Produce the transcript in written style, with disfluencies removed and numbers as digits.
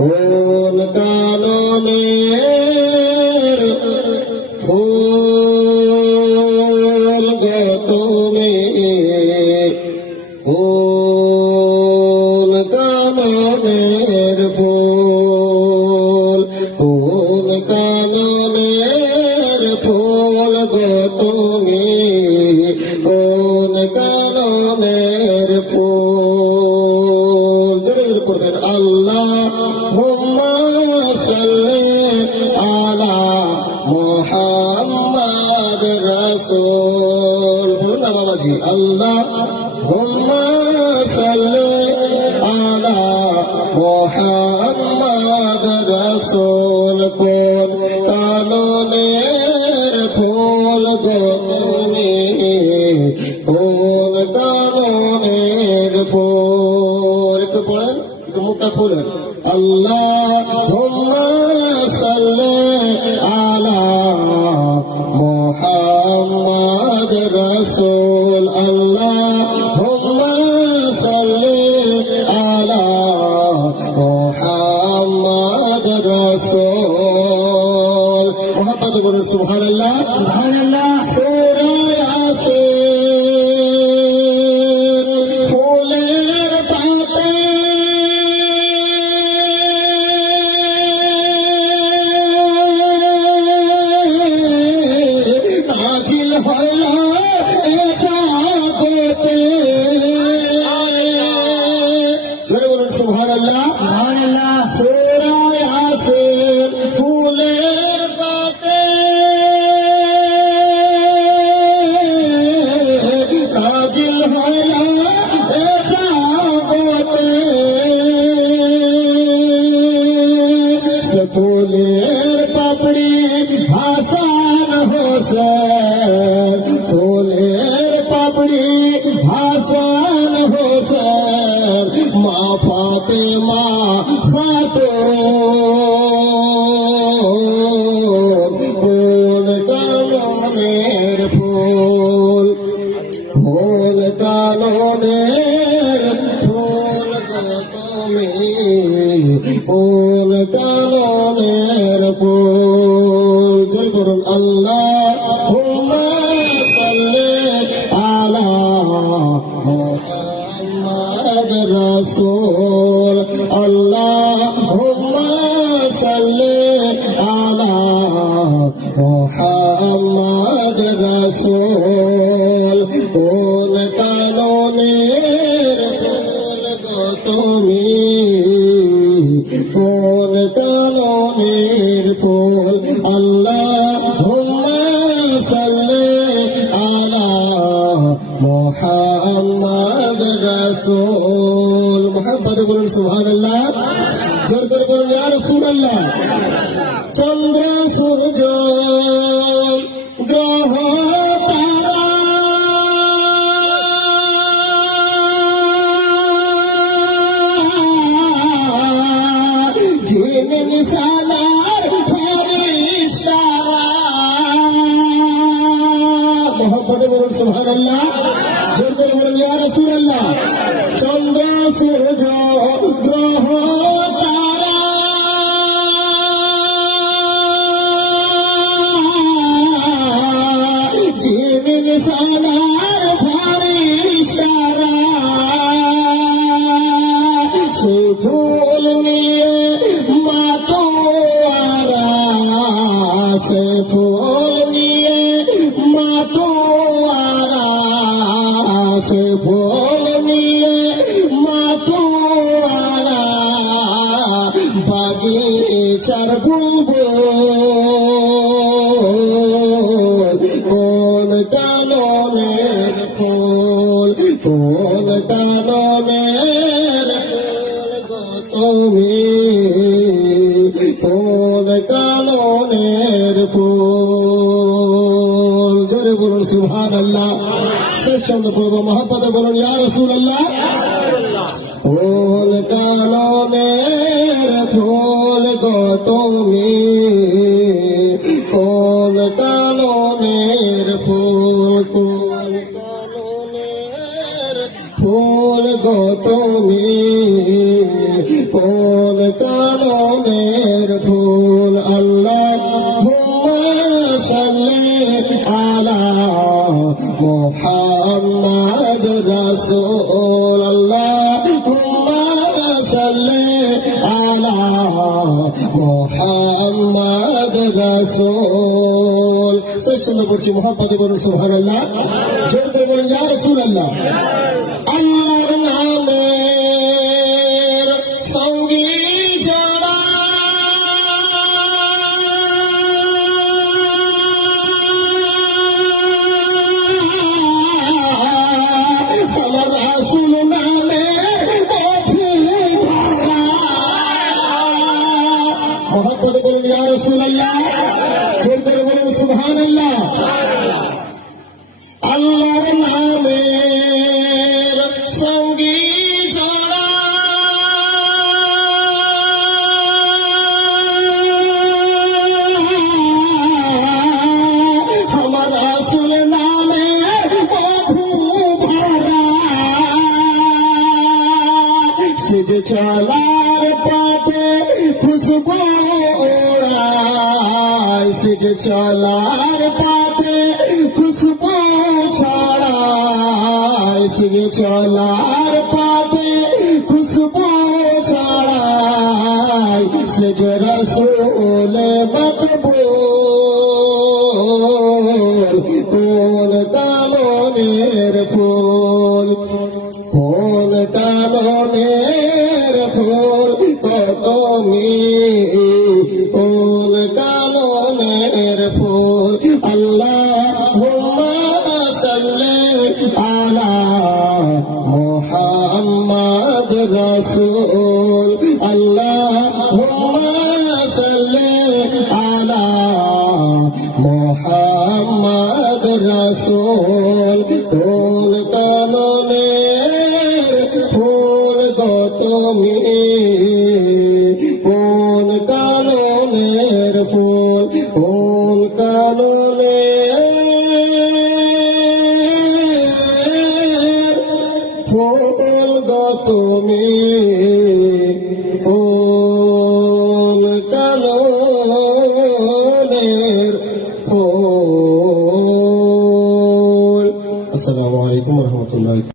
কোন কাননের ফুল গো তুমি, কোন কাননের ফুল, কোন কাননের ফুল গো তুমি, কোন কাননের ফুল। জোরে করবেন আল্লাহুম্মা সাল্লি আলা মুহাম্মাদ রাসূল। বলুন না বাবাজি, আল্লাহুম্মা সাল্লি আলা মুহাম্মাদ রাসূল। কোন কাননের ফুল গো তুমি, কোন কাননের ফুল। একটু পড়েন, একটু মুখটা খুলেন। আল্লাহুম্মা সাল্লি আলা মুহাম্মাদ রাসূল। আল্লাহুম্মা সাল্লি আলা মুহাম্মাদ রাসূল। মুহাম্মদ বলুন সুবহানাল্লাহ, সুবহানাল্লাহ। সূরা ইয়াসিন ফুলের পাতে নাজিল হল এ জগতে। জোরে বলুন সুবহানাল্লাহ, সুবহানাল্লাহ। সূরা ইয়াসিন ফুলের পাতে নাজিল হল এ জগতে। সে ফুলের পাপড়ি হাসান হোসেন, ফুলের পাপড়ি হাসান হোসেন, মা ফাতেমা খাতুন। কোন কাননের ফুল, কোন কাননের ফুল গো তুমি, কোন কাননের ফুল। জয় করুন আল্লাহুম্মা সাল্লি আলা মুহাম্মাদ রাসূল। আল্লাহুম্মা সাল্লি আলা মুহাম্মাদ রাসূল। কোন কাননের ফুল গো তুমি, কোন কাননের ফুল। আল্লাহুম্মা সাল্লি আলা মুহাম্মাদ রাসূল। মুহাম্মদ বলুন সুবহানাল্লাহ, জোর করে বলুন ইয়া রাসূলুল্লাহ। চন্দ্র সূর্য গ্রহ তারা জিন নিশানার ফেরেশতারা। মুহাম্মদ বলুন সুবহানাল্লাহ, জোর করে বলুন ইয়া রাসূলুল্লাহ। চন্দ্র সূর্য গ্রহ তারা জিন নিশানার ফেরেশতারা। সে ফুল নিয়ে মাতোয়ারা, সে ফুল নিয়ে মাতোয়ারা, সে ফুল নিয়ে মাতোয়ারা। বাগিচার বুলবুল, কোন কাননের ফুল, কোন কাননের ফুল গো তুমি, কোন কাননের ফুল। জোরে বলুন সুবহানাল্লাহ। শেষ চন্দ্র পড়ব, মুহাম্মদ বলুন ইয়া রাসূলুল্লাহ। কোন কাননের ফুল গো তুমি, কোন কাননের ফুল, কোন কাননের ফুল গো তুমি, কোন কাননের ফুল আল্লাহুম্মা সাল্লি আলা মুহাম্মাদ রাসূল আল্লাহুম্মা সাল্লি আলা মুহাম্মাদ রাসূল সেজন্য বলছি মুহাম্মদে বলুন সুবহানাল্লাহ জোর করে বলুন ইয়া রাসূলুল্লাহ আল্লাহর নামের সঙ্গী যারা আমার রাসূল নামে মোহাম্মদ বলুন ইয়া রাসূলুল্লাহ জোর করে বলুন সুবহানাল্লাহ আল্লাহর নামের সঙ্গী যারা আমার রাসূল নামে মধু ভরা সিধে চলার পথে খুশবু ওড়ায় সিধে চলার পথে খুশবু ছড়ায় সিধে চলার পথে খুশবু ছড়ায় সে যে রাসূল মকবুল কোন কাননের ফুল কোন কাননের ফুল কত কোন কাননের ফুল আল্লাহুম্মা সাল্লি আলা মুহাম্মাদ রাসূল আল্লাহুম্মা সাল্লি আলা মুহাম্মাদ রাসূল কোন কাননের ফুল কত কোন কাননের ফুল কোন কাননের